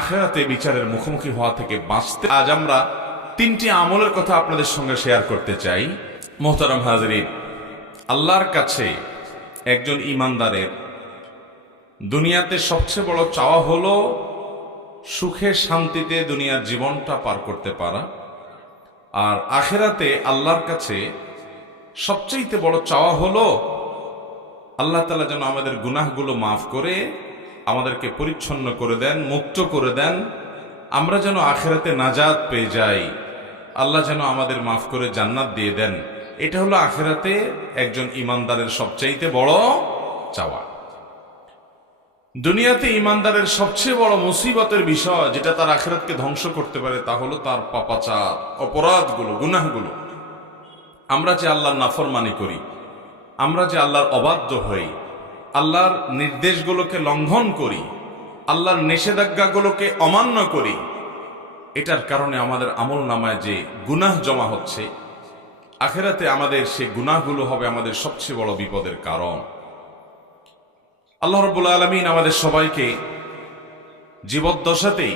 আখিরাতে বিচারের মুখোমুখি হওয়া থেকে বাঁচতে আজ আমরা তিনটি আমলের কথা আপনাদের সঙ্গে শেয়ার করতে চাই। মোহতারাম হাজরিন, আল্লাহর কাছে একজন ঈমানদারের দুনিয়াতে সবচেয়ে বড় চাওয়া হলো সুখে শান্তিতে দুনিয়ার জীবনটা পার করতে পারা, আর আখিরাতে আল্লাহর কাছে সবচেয়ে বড় চাওয়া হলো আল্লাহ তাআলা যেন আমাদের গুনাহগুলো মাফ করে আমাদেরকে পরিচ্ছন্ন করে দেন, মুক্ত করে দেন, আমরা যেন আখিরাতে নাজাত পেয়ে যাই, আল্লাহ যেন আমাদের মাফ করে জান্নাত দিয়ে দেন। এটা হলো আখিরাতে একজন ঈমানদারের সবচেয়ে বড় চাওয়া। দুনিয়াতে ঈমানদারের সবচেয়ে বড় মুসিবতের বিষয় যেটা তার আখিরাতকে ধ্বংস করতে পারে তা হলো তার পাপাচার, অপরাধগুলো, গুনাহগুলো। আমরা যে আল্লাহর নাফরমানি করি, আমরা যে আল্লাহর অবাধ্য হই, আল্লাহর নির্দেশগুলোকে লঙ্ঘন করি, আল্লাহর নিষেধাজ্ঞাগুলোকে অমান্য করি, এটার কারণে আমাদের আমল নামায় যে গুনাহ জমা হচ্ছে, আখিরাতে আমাদের সেই গুনাহগুলো হবে আমাদের সবচেয়ে বড় বিপদের কারণ। আল্লাহ রাব্বুল আলামিন আমাদের সবাইকে জীবদ্দশাতেই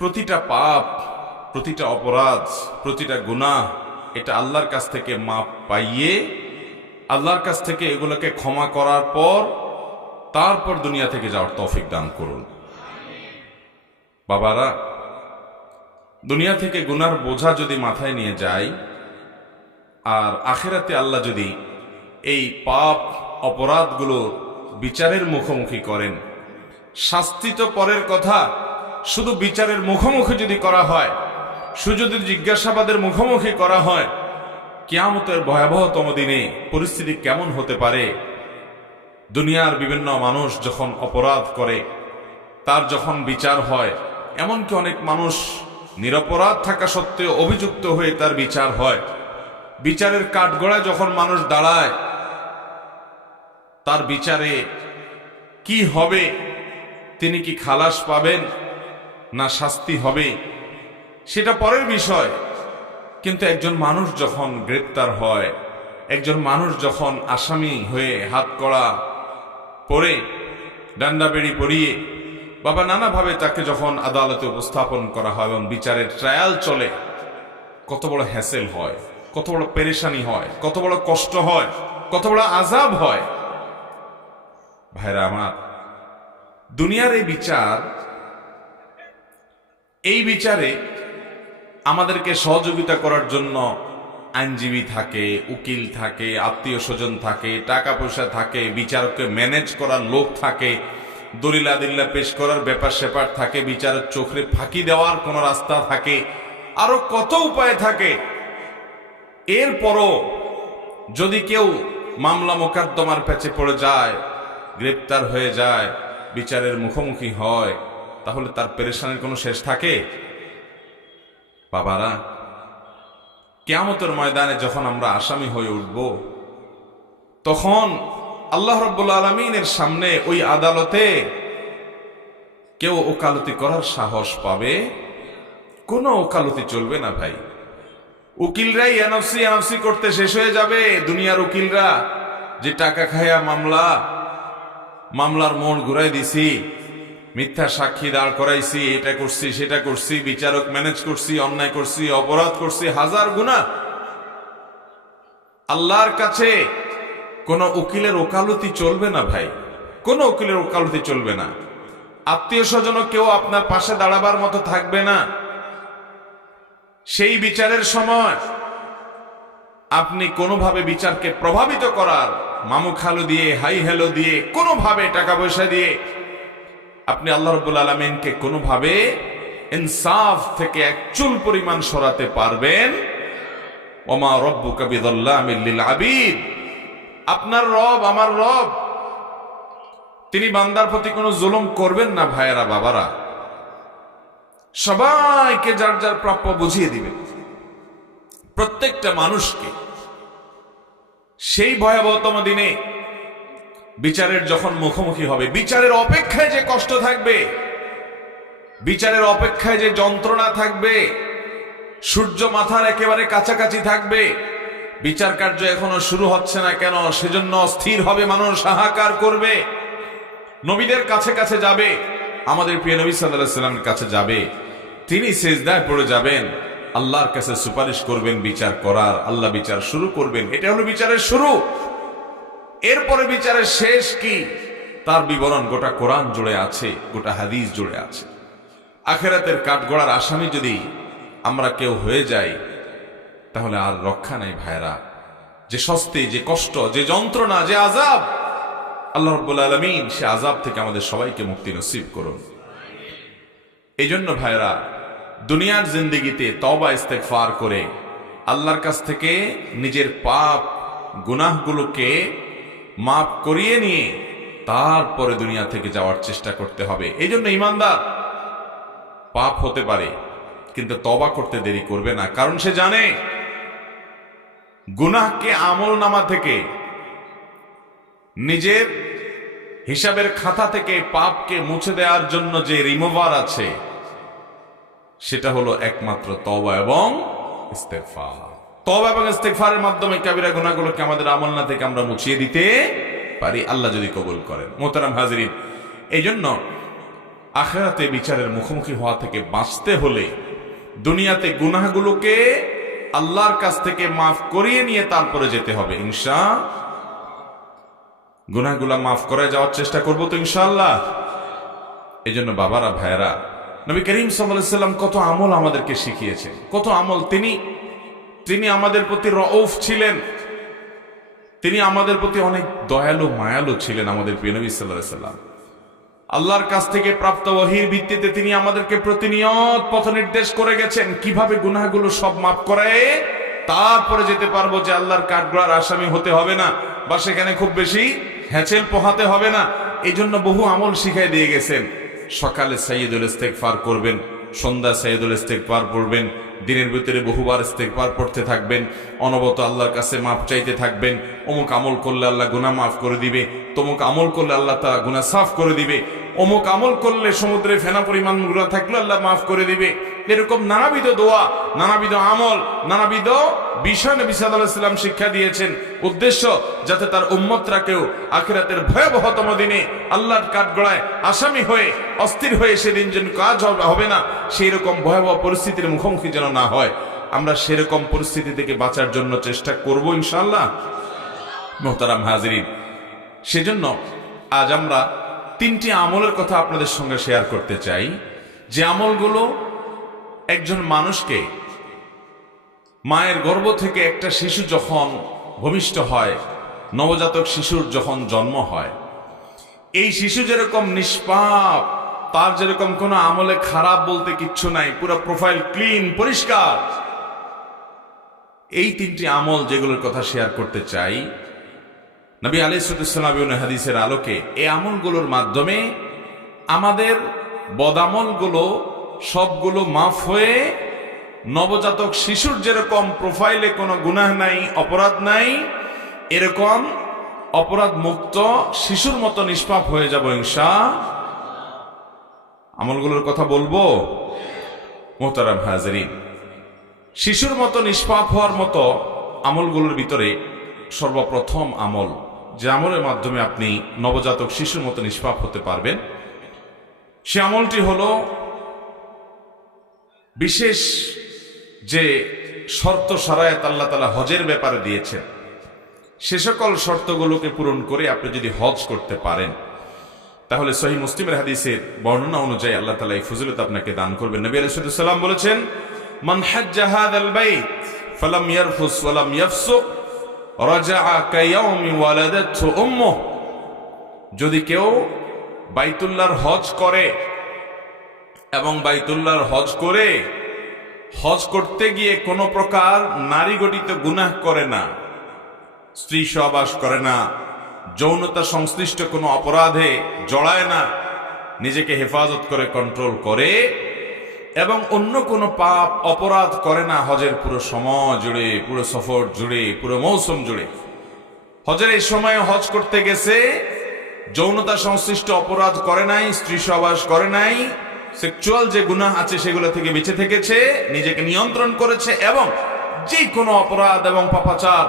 প্রতিটা পাপ, প্রতিটা অপরাধ, প্রতিটা গুনাহ এটা আল্লাহর কাছ থেকে মাপ পাইয়ে আল্লাহর কাছ থেকে এগুলোকে ক্ষমা করার পর তারপর দুনিয়া থেকে যাওয়ার তৌফিক দান করুন। বাবারা, দুনিয়া থেকে গুনার বোঝা যদি মাথায় নিয়ে যায় আর আখিরাতে আল্লাহ যদি এই পাপ অপরাধগুলো বিচারের মুখোমুখি করেন, শাস্তি তো পরের কথা, শুধু বিচারের মুখোমুখি যদি করা হয়, শুধু যদি জিজ্ঞাসাবাদের মুখোমুখি করা হয়, কিয়ামতের ভয়াবহতম দিনে পরিস্থিতি কেমন হতে পারে। দুনিয়ার বিভিন্ন মানুষ যখন অপরাধ করে তার যখন বিচার হয়, এমনকি অনেক মানুষ নিরপরাধ থাকা সত্ত্বেও অভিযুক্ত হয়ে তার বিচার হয়, বিচারের কাঠগড়ায় যখন মানুষ দাঁড়ায়, তার বিচারে কি হবে, তিনি কি খালাস পাবেন না শাস্তি হবে সেটা পরের বিষয়। কিন্তু একজন মানুষ যখন গ্রেপ্তার হয়, একজন মানুষ যখন আসামি হয়ে হাত কড়া পরে ডান্ডা বেড়ি পরিয়ে বাবা নানাভাবে তাকে যখন আদালতে উপস্থাপন করা হয় এবং বিচারের ট্রায়াল চলে, কত বড় হ্যাসেল হয়, কত বড় পেরেশানি হয়, কত বড় কষ্ট হয়, কত বড় আযাব হয়। ভাইরা আমার, দুনিয়ার এই বিচারে আমাদেরকে সহযোগিতা করার জন্য আইনজীবী থাকে, উকিল থাকে, আত্মীয় স্বজন থাকে, টাকা পয়সা থাকে, বিচারককে ম্যানেজ করার লোক থাকে, দলিল আদিল্লা পেশ করার ব্যাপার স্যাপার থাকে, বিচারের চোখে ফাঁকি দেওয়ার কোন রাস্তা থাকে, আরো কত উপায় থাকে। এরপরও যদি কেউ মামলা মোকদ্দমার প্যাচে পড়ে যায়, গ্রেপ্তার হয়ে যায়, বিচারের মুখোমুখি হয়, তাহলে তার পেরেশানির কোনো শেষ থাকে? বাবারা, কিয়ামতের ময়দানে যখন আমরা আসামি হয়ে উঠব, তখন আল্লাহ রাব্বুল আলামিনের সামনে ওই আদালতে কেউ ওকালতি করার সাহস পাবে? কোনো ওকালতি চলবে না ভাই। উকিলরাই এনএফসি করতে শেষ হয়ে যাবে। দুনিয়ার উকিলরা যে টাকা খায়া মামলার মোড় ঘুরাই দিছি, মিথ্যা সাক্ষী দাঁড় করাইছি, এটা করছি সেটা করছি, বিচারক ম্যানেজ করছি, অন্যায় করছি, অপরাধ করছি, হাজার গুনাহ। আল্লাহর কাছে কোন উকিলের ওকালতি চলবে না ভাই, কোন উকিলের ওকালতি চলবে না। আত্মীয় স্বজনও কেউ আপনার পাশে দাঁড়াবার মতো থাকবে না। সেই বিচারের সময় আপনি কোনোভাবে বিচারকে প্রভাবিত করার মামু খালু দিয়ে, হাই হ্যালো দিয়ে, কোনোভাবে টাকা পয়সা দিয়ে আপনি আল্লাহ রাব্বুল আলামিনকে কোনোভাবে ইনসাফ থেকে এক চুল পরিমাণ সরাতে পারবেন? ওমা রব্বুকা বিযাল্লামিল লিল আবিদ। আপনার রব, আমার রব, তিনি বান্দার প্রতি কোনো জুলুম করবেন না। ভাইয়েরা, বাবারা, সবাইকে যার যার প্রাপ্য বুঝিয়ে দিবেন, প্রত্যেকটা মানুষকে। সেই ভয়াবহতম দিনে বিচারের যখন মুখোমুখি হবে, বিচারের অপেক্ষায় যে কষ্ট থাকবে, বিচারের অপেক্ষায় যে যন্ত্রণা থাকবে, সূর্য মাথার একেবারে কাছাকাছি থাকবে, বিচার কার্য এখনো শুরু হচ্ছে না কেন, সেজন্য অস্থির হবে মানুষ, হাহাকার করবে, নবীদের কাছে কাছে যাবে, আমাদের প্রিয় নবী সাল্লাল্লাহু আলাইহি ওয়াসাল্লামের কাছে যাবে, তিনি সিজদায় পড়ে যাবেন, আল্লাহর কাছে সুপারিশ করবেন বিচার করার, আল্লাহ বিচার শুরু করবেন। এটা হলো বিচারের শুরু। এরপরে বিচারের শেষ কি, তার বিবরণ গোটা কোরআন জুড়ে আছে, গোটা হাদিস জুড়ে আছে। আখিরাতের কাঠগড়ার আসামি যদি আমরা কেউ হয়ে যাই, তাহলে আর রক্ষা নাই ভাইরা। যে শাস্তি, যে কষ্ট, যে যন্ত্রণা, যে আযাব, আল্লাহ রাব্বুল আলামিন সে আযাব থেকে আমাদের সবাইকে মুক্তি নসিব করুন। এই জন্য ভাইরা, দুনিয়ার জিন্দেগিতে তওবা ইস্তেগফার করে আল্লাহর কাছ থেকে নিজের পাপ গুনাহগুলোকে মাফ করিয়ে নিয়ে তারপরে দুনিয়া থেকে যাওয়ার চেষ্টা করতে হবে। এই জন্য ঈমানদার পাপ হতে পারে, কিন্তু তওবা করতে দেরি করবে না, কারণ সে জানে গুনাহকে আমলনামা থেকে, নিজের হিসাবের খাতা থেকে পাপকে মুছে দেওয়ার জন্য যে রিমুভার আছে, সেটা হলো একমাত্র তওবা এবং ইস্তেগফার। তওবা এবং ইস্তেগফারের মাধ্যমে কাবিরা গুনাহগুলোকে আমাদের আমলনা থেকে আমরা মুছিয়ে দিতে পারি, আল্লাহ যদি কবুল করেন। মোহতারাম হাজিরিন, এই জন্য আখিরাতে বিচারের মুখোমুখি হওয়া থেকে বাঁচতে হলে দুনিয়াতে গুনাহগুলোকে আল্লাহর কাছ থেকে মাফ করিয়ে নিয়ে তারপরে যেতে হবে ইনশাআল্লাহ। গুনাহগুলা মাফ করে যাওয়ার চেষ্টা করবো তো ইনশাআল্লাহ। এই জন্য বাবারা, ভাইয়েরা, নবী করিম সাল্লাল্লাহু আলাইহি ওয়াসাল্লাম কত আমল আমাদেরকে শিখিয়েছেন, কত আমল। তিনি আমাদের প্রতি রউফ ছিলেন, তিনি আমাদের প্রতি অনেক দয়ালু মায়ালু ছিলেন। আমাদের প্রিয় নবী সাল্লাল্লাহু আলাইহি ওয়াসাল্লাম আল্লাহর কাছ থেকে প্রাপ্ত ওহীর ভিত্তিতে তিনি আমাদেরকে প্রতিনিয়ত পথ নির্দেশ করে গেছেন, কিভাবে গুনাহগুলো সব মাফ করায় তারপরে যেতে পারবো, যে আল্লাহর কাঠগড়ার আসামি হতে হবে না, বা সেখানে খুব বেশি হ্যাচেল পোহাতে হবে না। এই জন্য বহু আমল শিখাই দিয়ে গেছেন। সকালে সাইয়্যিদুল ইস্তেগফার করবেন, সন্ধ্যা সাইয়্যিদুল ইস্তেগফার পড়বেন, দিনের ভিতরে বহুবার ইস্তেগফার পড়তে থাকবেন, অনবরত আল্লাহর কাছে মাফ চাইতে থাকবেন। অমুক আমল করলে আল্লাহ গুনাহ মাফ করে দিবে, তমুক আমল করলে আল্লাহ তাআলা গুনাহ সাফ করে দিবে, অমুক আমল করলে সমুদ্রে ফেনা পরিমাণ গুনাহ থাকলে আল্লাহ মাফ করে দিবে। এরকম নানাবিধ দোয়া, নানাবিধ আমল, নানাবিধ বিষয় নবী সাল্লাল্লাহু আলাইহি ওয়াসাল্লাম শিক্ষা দিয়েছেন। উদ্দেশ্য যাতে তার উম্মতরা কেউ আখিরাতের ভয়াবহতম দিনে আল্লাহর কাঠগড়ায় আসামি হয়ে অস্থির হয়ে সেদিন যেন কাজ হবে না, সেই রকম ভয়াবহ পরিস্থিতির মুখোমুখি যেন না হয়। আমরা সেরকম পরিস্থিতি থেকে বাঁচার জন্য চেষ্টা করব ইনশাআল্লাহ। মুহতারাম হাজিরিন, সেজন্য আজ আমরা তিনটি আমলের কথা আপনাদের সঙ্গে শেয়ার করতে চাই, যে আমলগুলো একজন মানুষকে, মায়ের গর্ভ থেকে একটা শিশু যখন ভূমিষ্ঠ হয়, নবজাতক শিশুর যখন জন্ম হয়, এই শিশু যেরকম নিষ্পাপ, তার যেরকম কোনো আমলে খারাপ বলতে কিচ্ছু নাই, পুরো প্রোফাইল ক্লিন, পরিষ্কার। এই তিনটি আমল যেগুলোর কথা শেয়ার করতে চাই, নবী আলাইহিস সালাম হাদিসের আলোকে এই আমলগুলোর মাধ্যমে আমাদের বদামলগুলো সবগুলো মাফ হয়ে নবজাতক শিশুর যেরকম প্রোফাইলে কোনো গুনাহ নাই, অপরাধ নাই, এরকম অপরাধ মুক্ত শিশুর মতো নিষ্পাপ হয়ে যাব ইনশাআল্লাহ। আমলগুলোর কথা বলবো। মুহতারাম হাজিরিন, শিশুর মতো নিষ্পাপ হওয়ার মতো আমলগুলোর ভিতরে সর্বপ্রথম আমল, যে আমলের মাধ্যমে আপনি নবজাতক শিশুর মতো নিষ্পাপ হতে পারবেন, সে আমলটি হলো বিশেষ যে শর্ত শারায়াত আল্লাহ তাআলা হজের ব্যাপারে দিয়েছেন, সে সকল শর্তগুলোকে পূরণ করে আপনি যদি হজ করতে পারেন, তাহলে সহিহ মুসলিমের হাদিসের বর্ণনা অনুযায়ী আল্লাহ তাআলা এই ফজিলত আপনাকে দান করবেন। নবী আলাইহিস সালাম বলেছেন, মান হাজ্জা হাযাল বাইত ফালাম ইয়ারফুস ওয়ালাম ইয়াফসুক রাজাআ কায়াউমি ওয়ালাদাতহু উম্মুহ। যদি কেউ বাইতুল্লাহর হজ করে এবং বাইতুল্লাহর হজ করে হজ করতে গিয়ে কোনো প্রকার নারী গঠিত গুনাহ করে না, স্ত্রী সহবাস করে না, যৌনতা সংশ্লিষ্ট কোনো অপরাধে জড়ায় না, নিজেকে হেফাজত করে কন্ট্রোল করে এবং অন্য কোনো পাপ অপরাধ করে না হজের পুরো সময় জুড়ে, পুরো সফর জুড়ে, পুরো মৌসুম জুড়ে, হজের এই সময় হজ করতে গেছে, যৌনতা সংশ্লিষ্ট অপরাধ করে নাই, স্ত্রী সহবাস করে নাই, সেক্সুয়াল যে গুনাহ আছে সেগুলো থেকে বেঁচে থেকেছে, নিজেকে নিয়ন্ত্রণ করেছে, এবং যে কোনো অপরাধ এবং পাপাচার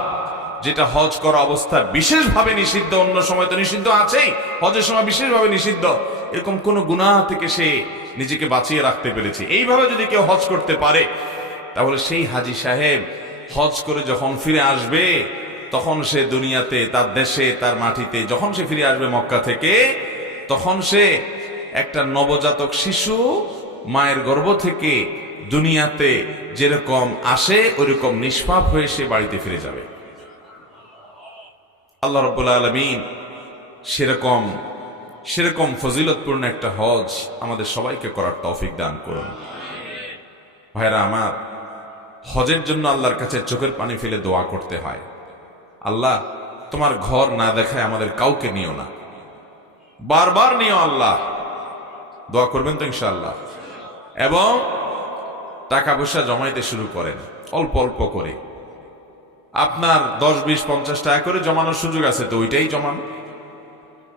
যেটা হজ করা অবস্থায় বিশেষভাবে নিষিদ্ধ, অন্য সময় তো নিষিদ্ধ আছেই, হজের সময় বিশেষভাবে নিষিদ্ধ, এরকম কোন গুনাহ থেকে সে নিজেকে বাঁচিয়ে রাখতে পেরেছে। এইভাবে যদি কেউ হজ করতে পারে, তাহলে সেই হাজী সাহেব হজ করে যখন ফিরে আসবে, তখন সে দুনিয়াতে, তার দেশে, তার মাটিতে যখন সে ফিরে আসবে মক্কা থেকে, তখন সে একটা নবজাতক শিশু মায়ের গর্ভ থেকে দুনিয়াতে যেরকম আসে ওইরকম নিষ্পাপ হয়ে সে বাড়িতে ফিরে যাবে। আল্লাহ রাব্বুল আলামিন সেরকম ফজিলতপূর্ণ একটা হজ আমাদের সবাইকে করার তৌফিক দান করুন। ভাইরা আমার, হজের জন্য আল্লাহর কাছে চোখের পানি ফেলে দোয়া করতে হয়, আল্লাহ তোমার ঘর না দেখায় আমাদের কাউকে নিও না, বারবার নিও আল্লাহ। দোয়া করবেন তো ইনশাআল্লাহ। এবং টাকা পয়সা জমাইতে শুরু করেন অল্প অল্প করে। আপনার 10, 20, 50 টাকা করে জমানোর সুযোগ আছে তো ওইটাই জমান।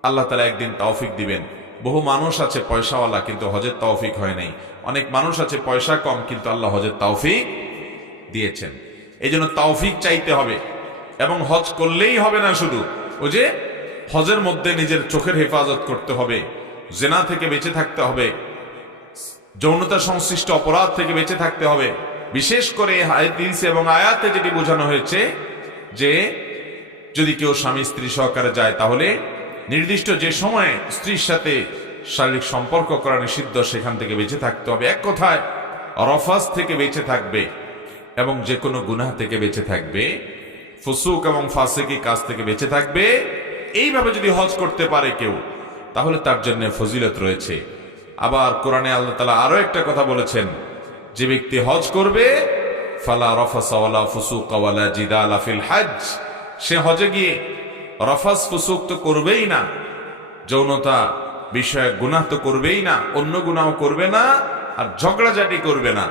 আল্লাহ তাআলা একদিন তৌফিক দিবেন। বহু মানুষ আছে পয়সাওয়ালা কিন্তু হজের তৌফিক হয় নাই। অনেক মানুষ আছে পয়সা কম কিন্তু আল্লাহ হজের তৌফিক দিয়েছেন। এই জন্য তৌফিক চাইতে হবে। এবং হজ করলেই হবে না, শুধু ওই যে হজের মধ্যে নিজের চোখের হেফাজত করতে হবে, জিনা থেকে বেঁচে থাকতে হবে, যৌনতা সংশ্লিষ্ট অপরাধ থেকে বেঁচে থাকতে হবে। বিশেষ করে হাদিস এবং আয়াতে যেটি বোঝানো হয়েছে যে যদি কেউ স্বামী স্ত্রী সহকারে যায় তাহলে নির্দিষ্ট যে সময়ে স্ত্রীর সাথে শারীরিক সম্পর্ক করা নিষিদ্ধ, সেখান থেকে বেঁচে থাকতে হবে। এক কথায় রফাস থেকে বেঁচে থাকবে এবং যে কোনো গুনাহ থেকে বেঁচে থাকবে, ফুসুক এবং ফাসিকি কাজ থেকে বেঁচে থাকবে। এইভাবে যদি হজ করতে পারে কেউ, তাহলে তার জন্য ফজিলত রয়েছে। আবার কোরআনে আল্লাহ তাআলা আরো একটা কথা বলেছেন, যে ব্যক্তি হজ করবে ফালা রাফাসা ওয়ালা ফুসুকা ওয়ালা জিদালা ফিল হজ, সে হজে গিয়ে রফাস ফুসুক তো করবেই না, যৌনতা বিষয়ে গুনাহ তো করবেই না, অন্য গুনাহ করবে না, আর ঝগড়াঝাটি করবে না।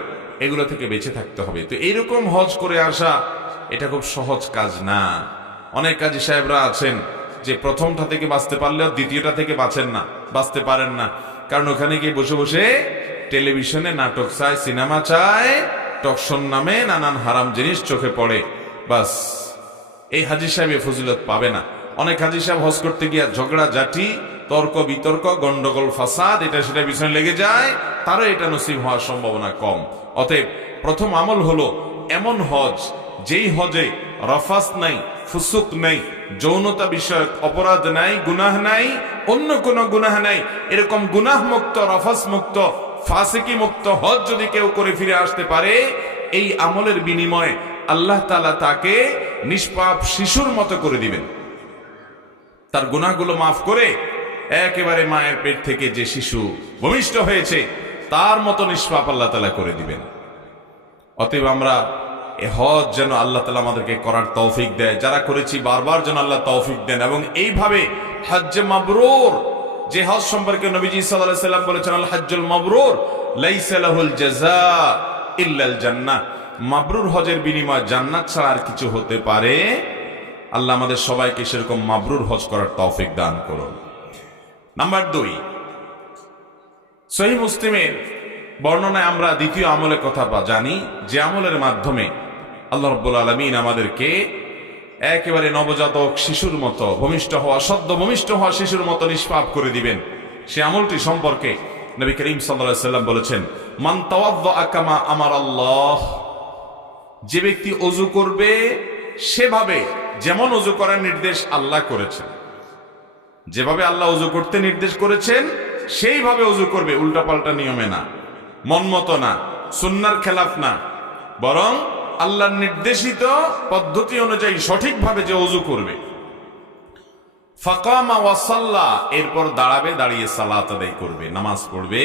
এগুলো থেকে বেঁচে থাকতে হবে। তো এইরকম হজ করে আসা এটা খুব সহজ কাজ না। অনেক কাজী সাহেবরা আছেন যে প্রথমটা থেকে বাঁচতে পারলেও দ্বিতীয়টা থেকে বাঁচতে পারেন না। কারণ ওখানে গিয়ে বসে বসে টেলিভিশনে নাটক চায়, সিনেমা চায়, টকশন নামে নানান হারাম জিনিস চোখে পড়ে। বাস, এই হাজী সাহেব ফজিলত পাবে না। অনেক হাজী সাহেব হজ করতে গিয়ে ঝগড়া ঝাঁটি, তর্ক বিতর্ক, গন্ডগোল, ফাসাদ, এটা সেটা পিছনে লেগে যায়, তারও এটা নসিব হওয়ার সম্ভাবনা কম। অতএব প্রথম আমল হলো এমন হজ, যেই হজে রফাস নাই, ফুসুক নাই, যৌনতা বিষয়ক অপরাধ নাই, গুনাহ নাই, অন্য কোন গুনাহ নাই। এরকম গুনাহ মুক্ত, রফাস মুক্ত, ফাসিকি মুক্ত হজ যদি কেউ করে ফিরে আসতে পারে, এই আমলের বিনিময়ে আল্লাহ তাআলা তাকে নিষ্পাপ শিশুর মতো করে দিবেন। তার গুনাহগুলো মাফ করে একেবারে মায়ের পেট থেকে যে শিশু ভূমিষ্ঠ হয়েছে তার মতো নিষ্পাপ আল্লাহ তাআলা করে দিবেন। অতএব আমরা এ হজ যেন আল্লাহ তাআলা আমাদেরকে করার তৌফিক দেয়, যারা করেছি বারবার যেন আল্লাহ তৌফিক দেন। এবং এইভাবে হজ্জে মাবরুর, যে হজ সম্পর্কে নবীজি সাল্লাল্লাহু আলাইহি সাল্লাম বলেছেন, আল হজ্জুল মাবরুর লাইসা লাহুল জাযা ইল্লাল জান্নাহ, মাবরুর হজের বিনিময় জান্নাত ছাড়া আর কিছু হতে পারে। আল্লাহ আমাদের সবাইকে সেরকম মাবরুর হজ করার তৌফিক দান করুন। নাম্বার 2, সহিহ মুসলিমের বর্ণনায় আমরা দ্বিতীয় আমলের কথা জানি, যে আমলের মাধ্যমে আল্লাহ রাব্বুল আলামিন আমাদেরকে একেবারে নবজাতক শিশুর মতো, ভূমিষ্ঠ হওয়া, সদ্য ভূমিষ্ঠ হওয়া শিশুর মতো নিষ্পাপ করে দিবেন। সে আমলটি সম্পর্কে নবী করিম সাল্লাল্লাহু আলাইহি সাল্লাম বলেছেন, মান তাওয়াদ্দা কামা আমারাল্লাহ, যে ব্যক্তি ওযু করবে সেভাবে যেমন ওযু করার নির্দেশ আল্লাহ করেছেন, যেভাবে আল্লাহ ওযু করতে নির্দেশ করেছেন সেইভাবে ওযু করবে, উল্টাপাল্টা নিয়মে না, মন মতো না, সুন্নাহর খেলাফ না, বরং আল্লাহর নির্দেশিত পদ্ধতি অনুযায়ী সঠিকভাবে যে ওযু করবে। ফাকামা ওয়া সাল্লা, এরপর দাঁড়াবে, দাঁড়িয়ে সালাত আদায় করবে, নামাজ পড়বে।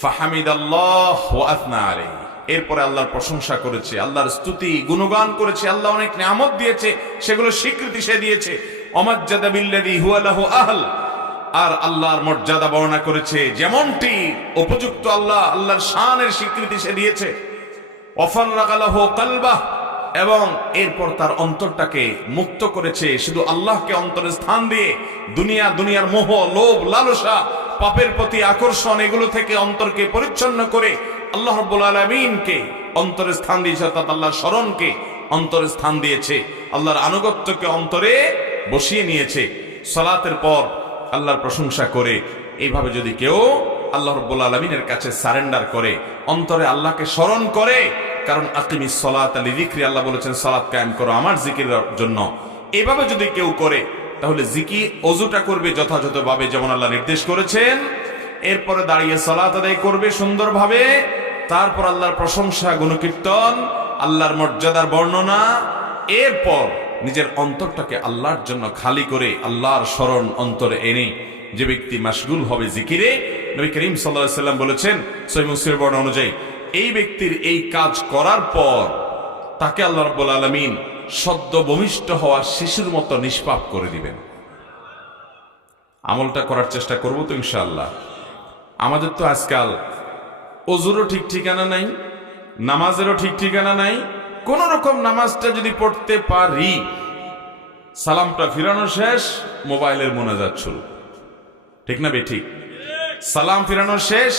ফাহামিদাল্লাহ ওয়া আথনা আলাইহি, এরপরে আল্লাহর প্রশংসা করেছে, আল্লাহর স্তুতি গুণগান করেছে, আল্লাহ অনেক নিয়ামত দিয়েছে সেগুলো স্বীকৃতি সে দিয়েছে। ওয়ামাজ্জাদা বিল্লাযী হুয়া লাহু আহল, আর আল্লাহর মর্যাদা বর্ণনা করেছে যেমনটি উপযুক্ত, আল্লাহর শানের স্বীকৃতি সে দিয়েছে। ওয়াফাররাগা লাহু কলবাহ, এবং এরপর তার অন্তরটাকে মুক্ত করেছে, শুধু আল্লাহকে অন্তরে স্থান দিয়ে দুনিয়ার মোহ, লোভ, লালসা, পাপের প্রতি আকর্ষণ, এগুলো থেকে অন্তরকে পরিচ্ছন্ন করে আল্লাহ রাব্বুল আলামিনকে অন্তরে স্থান দিয়েছে, অর্থাৎ আল্লাহর স্মরণকে অন্তরে স্থান দিয়েছে, আল্লাহর আনুগত্যকে অন্তরে বসিয়ে নিয়েছে। সালাতের পর আল্লাহর প্রশংসা করে এইভাবে যদি কেউ আল্লাহ রাব্বুল আলামিনের কাছে সারেন্ডার করে, অন্তরে আল্লাহকে স্মরণ করে, কারণ আকিমিস সালাতা লিযিকরি, আল্লাহ বলেছেন সালাত কায়েম করো আমার জিকিরের জন্য, এভাবে যদি কেউ করে তাহলে জিকির ওযুটা করবে যথাযথভাবে যেমন আল্লাহ নির্দেশ করেছেন, এরপরে দাঁড়িয়ে সালাত আদায় করবে সুন্দরভাবে, তারপর আল্লাহর প্রশংসা গুণকীর্তন, আল্লাহর মর্যাদার বর্ণনা, এরপর নিজের অন্তরটাকে আল্লাহর জন্য খালি করে আল্লাহর স্মরণ অন্তরে এনে যে ব্যক্তি মাশগুল হবে জিকিরে, নবী করিম সাল্লাল্লাহু আলাইহি সাল্লাম বলেছেন সহিহ মুসলিমের বর্ণনা অনুযায়ী এই ব্যক্তির এই কাজ করার পর তাকে আল্লাহ রাব্বুল আলামিন সদ্য ভূমিষ্ঠ হওয়া শিশুর মতো নিষ্পাপ করে দিবেন। আমলটা করার চেষ্টা করব তো ইনশাআল্লাহ। আমাদের তো আজকাল ওযুরও ঠিক ঠিকানা নাই, নামাজেরও ঠিক ঠিকানা নাই। কোন রকম নামাজটা যদি পড়তে পারি, সালামটা ফিরানো শেষ, মোবাইলের মোনাজাত শুরু, ঠিক না বেঠিক? সালাম ফিরানো শেষ,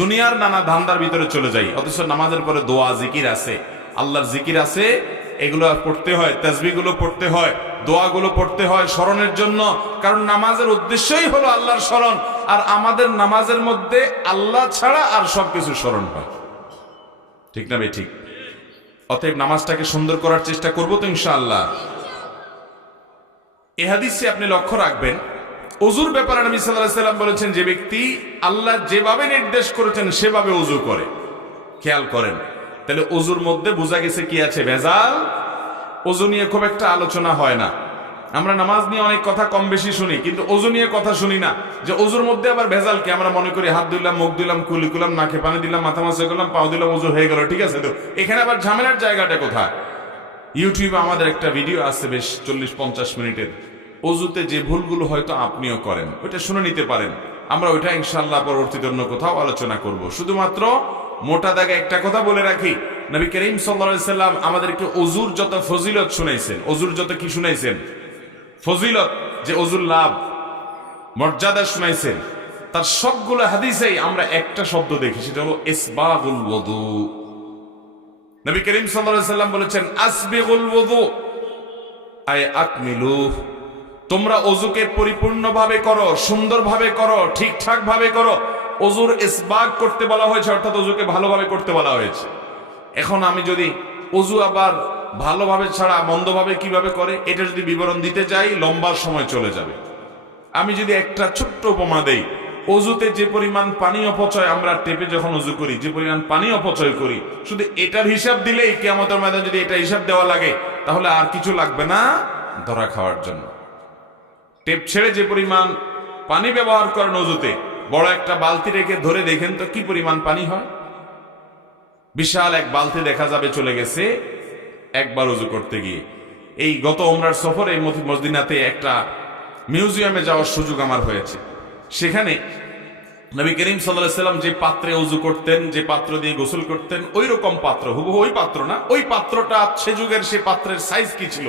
দুনিয়ার নানা ধান্দার ভিতরে চলে যাই, অথচ নামাজের পরে দোয়া জিকির আছে, আল্লাহর জিকির আছে, এগুলো পড়তে হয়, তাসবিহগুলো পড়তে হয়, দোয়াগুলো পড়তে হয় স্মরণের জন্য, কারণ নামাজের উদ্দেশ্যই হলো আল্লাহর স্মরণ। আর আমাদের নামাজের মধ্যে আল্লাহ ছাড়া আর সবকিছু স্মরণ হয়, ঠিক না বেঠিক? অতএব নামাজটাকে সুন্দর করার চেষ্টা করব তো ইনশাআল্লাহ। এই হাদিসে আপনি লক্ষ্য রাখবেন, ওযুর ব্যাপারে নবী সাল্লাল্লাহু আলাইহি ওয়াসাল্লাম বলেছেন যে ব্যক্তি আল্লাহ যেভাবে নির্দেশ করেছেন সেভাবে ওযু করে, খেয়াল করেন। তাহলে ওযুর মধ্যে বোঝা গেছে কি আছে? ভেজাল। ওযু নিয়ে খুব একটা আলোচনা হয় না, আমরা নামাজ নিয়ে অনেক কথা কম বেশি শুনি, কিন্তু ওযু নিয়ে কথা শুনি না, যে ওযুর মধ্যে আবার ভেজাল কি। আমরা মনে করি হাত ধুইলাম, মুখ ধুইলাম, কুলি করলাম, নাকে পানি দিলাম, মাথা মাসা করলাম, পাও দিলাম, ওযু হয়ে গেল, ঠিক আছে। তো এখানে আবার ঝামেলার জায়গাটা কোথায়? ইউটিউবে আমাদের একটা ভিডিও আছে বেশ 40-50 মিনিটের, ওযুতে যে ভুলগুলো হয়তো আপনিও করেন, ওইটা শুনে নিতে পারেন। আমরা ওইটা ইনশাআল্লাহ পরবর্তীতে অন্য কোথাও আলোচনা করব। শুধুমাত্র মোটা দাগে একটা কথা বলে রাখি, নবী করিম সাল্লাল্লাহু আলাইহি সাল্লাম আমাদেরকে ওযুর যত ফজিলত শুনাইছেন, ওযুর যত কি শুনাইছেন? ফজিলত, যে ওযুর লাভ মর্যাদা শুনাইছেন, তার সবগুলো হাদিসেই আমরা একটা শব্দ দেখি, সেটা হলো ইসবাগুল ওযু। নবী করিম সাল্লাল্লাহু আলাইহি সাল্লাম বলেছেন আসবিগুল ওযু, আয় আকমিলু, তোমরা ওযুকে পরিপূর্ণভাবে করো, সুন্দরভাবে করো, ঠিকঠাক ভাবে করো। ওযুর ইসবাগ করতে বলা হয়েছে, অর্থাৎ ওযুকে ভালোভাবে করতে বলা হয়েছে। এখন আমি যদি ওযু আবার ভালোভাবে ছাড়া মন্দভাবে কিভাবে করে এটা যদি বিবরণ দিতে যাই, লম্বা সময় চলে যাবে। আমি যদি একটা ছোট্ট উপমা দেই, ওযুতে যে পরিমাণ পানি অপচয়, আমরা টেপে যখন ওযু করি যে পরিমাণ পানি অপচয় করি, শুধু এটার হিসাব দিলেই কিয়ামতের ময়দানে যদি এটা হিসাব দেওয়া লাগে, তাহলে আর কিছু লাগবে না ধরা খাওয়ার জন্য। টেপ ছেড়ে যে পরিমাণ পানি ব্যবহার করেন ওযুতে, বড় একটা বালতি রেখে ধরে দেখেন তো কি পরিমাণ পানি হয়। বিশাল এক বালতি দেখা যাবে চলে গেছে একবার ওযু করতে গিয়ে। এই গত উমরার সফরে মদিনাতে একটা মিউজিয়ামে যাওয়ার সুযোগ আমার হয়েছে। সেখানে নবী করিম সাল্লাল্লাহু আলাইহি সাল্লাম যে পাত্রে ওযু করতেন, যে পাত্র দিয়ে গোসল করতেন, ওই রকম পাত্র, হুবহু ওই পাত্র না, ওই পাত্রটা সে যুগের সে পাত্রের সাইজ কি ছিল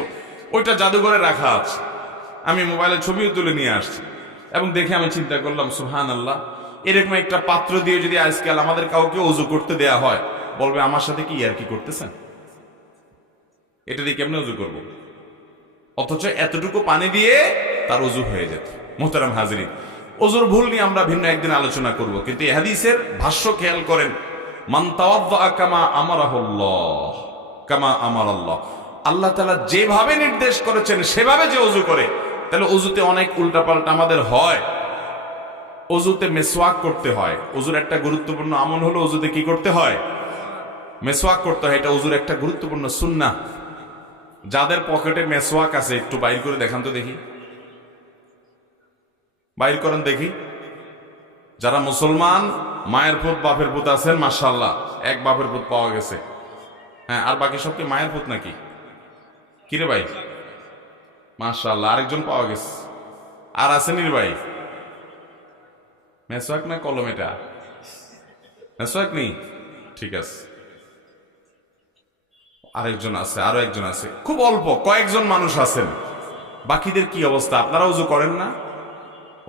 ওইটা জাদুঘরে রাখা আছে। আমি মোবাইলে ছবিও তুলে নিয়ে আসছি এবং দেখে আমি চিন্তা করলাম সুবহানাল্লাহ, এরকম একটা পাত্র দিয়ে যদি আজকাল আমাদের কাউকে ওযু করতে দেয়া হয়, বলবে আমার সাথে কি আর কি করতেছেন, এটা দিয়ে কেমনে ওযু করব? অথচ এতটুকু পানি দিয়ে তার ওযু হয়ে যেত। মুহতারাম হাজিরিন, ওযুর ভুল নিয়ে আমরা ভিন্ন একদিন আলোচনা করব, কিন্তু এই হাদিসের ভাষ্য খেয়াল করেন, মান তাওয়াদ্দা কামা আমারাহুল্লাহ কামা আমারাল্লাহ, আল্লাহ তাআলা যেভাবে নির্দেশ করেছেন সেভাবে যে ওযু করে, তাহলে ওযুতে অনেক উল্টাপাল্টা আমাদের হয়। ওযুতে মেসওয়াক করতে হয়, ওযুর একটা গুরুত্বপূর্ণ আমল হলো ওযুতে কি করতে হয়? মেসওয়াক করতে হয়। এটা ওযুর একটা গুরুত্বপূর্ণ সুন্নাহ। যাদের পকেটে মেসওয়াক আছে একটু বাইর করে দেখান তো দেখি, বাইর করেন দেখি। যারা মুসলমান মায়ের পুত বাপের পুত আছেন, মাশাআল্লাহ, এক বাপের পুত পাওয়া গেছে। হ্যাঁ, আর বাকি সব কি মায়ের পুত নাকি? কিরে ভাই, মাশাআল্লাহ, আরেকজন পাওয়া গেছে। আর আছেন ভাই? মেসওয়াক না কলম? এটা মেসওয়াক নেই, ঠিক আছে। আরেকজন আছে, আরো একজন আছে, খুব অল্প কয়েকজন মানুষ আছেন। বাকিদের কি অবস্থা? আপনারা ওযু করেন না?